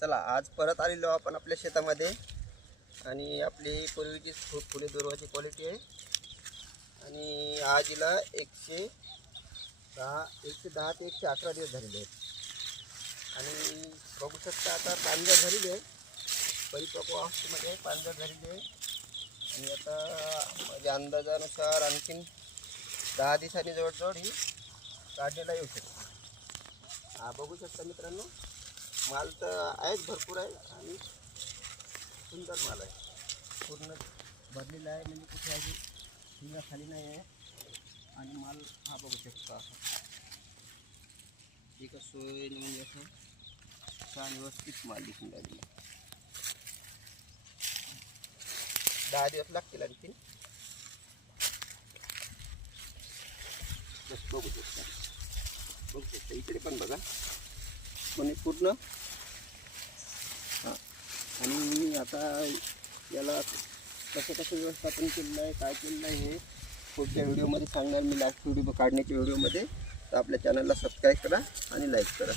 चला आज परत आलेलो आपण आपल्या शेतामध्ये आणि आपली पूर्वीची फुले दुर्वाची क्वालिटी आहे आणि आज हिला 110 ते 118 दिवस झालेले आहेत आणि बघू शकता आता पांजर झालेली आहे, परिपक्व अवस्थेमध्ये पांजर झालेली आहे आणि आता माझ्या अंदाजानुसार आणखीन 10 दिवसांनी जवळजवळ ही काढलेला येऊ शकतो. हा बघू शकता मित्रांनो, माल तर आहेच, भरपूर आहे आणि सुंदर माल आहे, पूर्ण भरलेला आहे, म्हणजे कुठे अजून शिंगा खाली नाही आहे आणि माल हा बघू शकता एका सोयीने म्हणजे असं छान व्यवस्थित माल दिसून राहिलेला. 10 दिवस लागतील आणखीन. बघू शकता इकडे पण बघा म्हणजे पूर्ण. हां आणि आता याला कसं व्यवस्थापन केलेलं आहे, काय केलेलं आहे हे पुढच्या व्हिडिओमध्ये सांगणार मी, लास्ट व्हिडिओ काढण्याच्या व्हिडिओमध्ये. तर आपल्या चॅनलला सबस्क्राईब करा आणि लाईक करा.